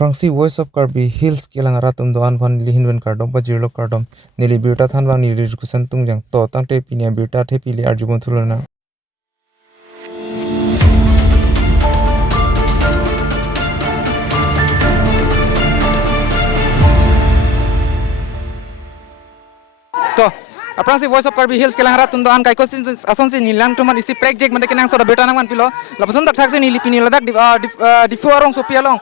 Aprangsi Voice of Karbi Hills kilang ratum doan van lihinwen kardom pa jirlo kardom nili birta thanwang nili rikusan tungjang to tangte pinia birta the pili arjubon thulona. To Aprangsi Voice of Karbi Hills kilang ratum doan kai kosin ason se nilang tuman isi project mande kinang soda birta nangwan pilo lapasun tak thak se nili pini ladak Diphu arong so pialong.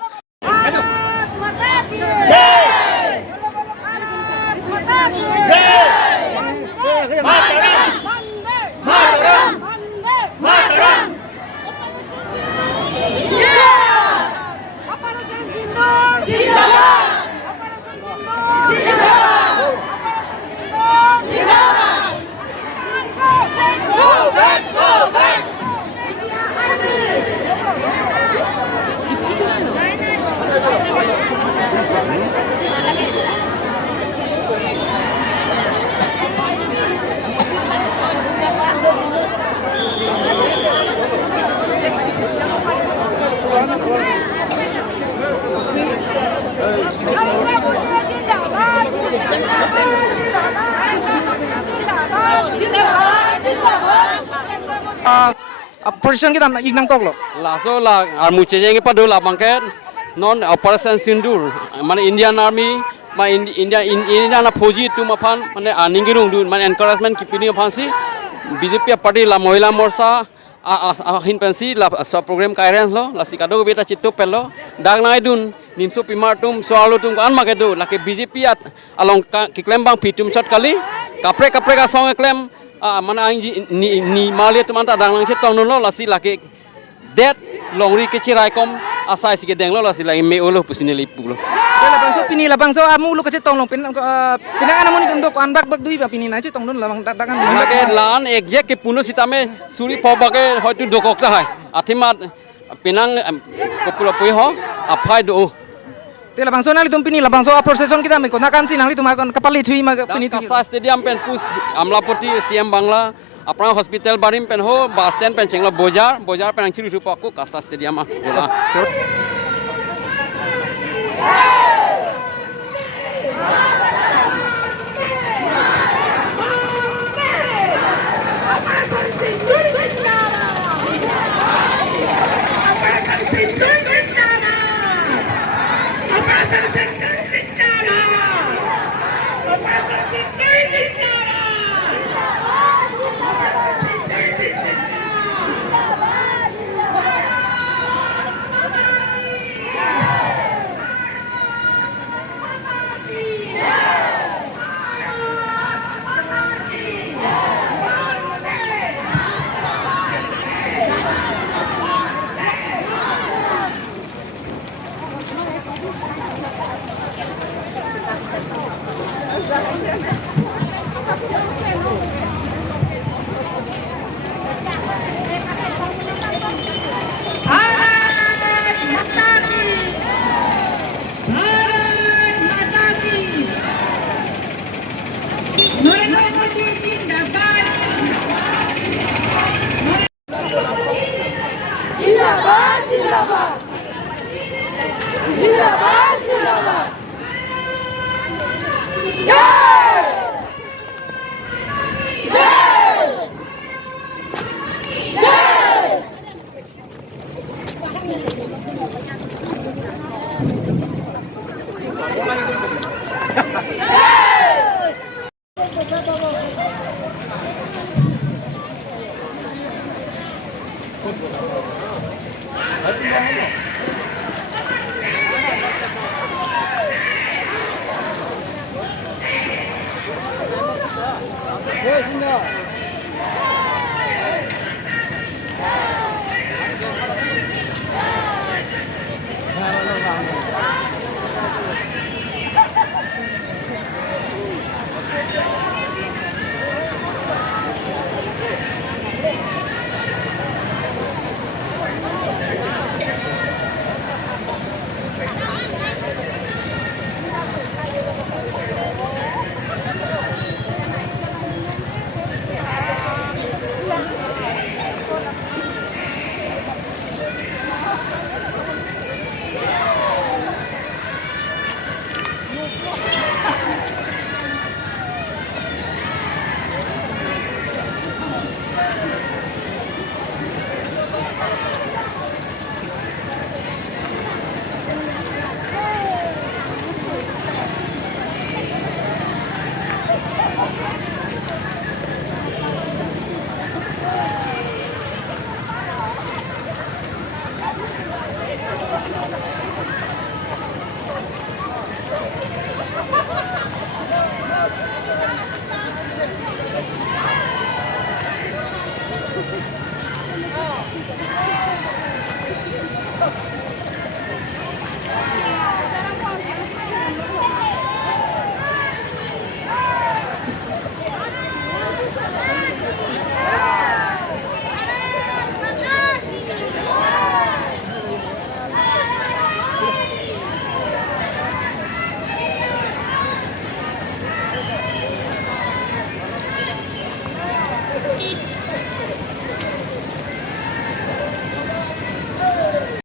Position kita ignang kok lo. Laso la armuche jengi padu la bangket non operation sindoor man Indian army ma India na fauji tu mapan mane ningirung dun man encouragement kipini phansi BJP party la mohila morsa hin pensi la sa program kairan lo la sikado beta chitu pelo dag nai dun nimso pimartum soalo tum an magedo la ke BJP at along kiklem bang pitum chat kali kapre ka song klem mana ni malia teman tak dang lang chetong lo la si la ke det longri ke chirai kom asai si ke deng lo la si la me olo pusine lipu lo Pini labang so amu lu kecet tong long pinang anamu ni untuk andak bag dui pini na cetong dun labang dagangan la ke lan exact ke puno sitame suri po bage hoitu dokok ta hai athimat pinang populo pui ho aphai do te labang so nali tum pini labang so procession kita me kona kan sinang li tum kapali thui ma pini Kasa stadium pen pus Amlapoti CM Bangla अपना hospital बारी में pen हो bus stand pen चेंगला बोजार pen अंचरी रूप को Kasa stadium आ जोला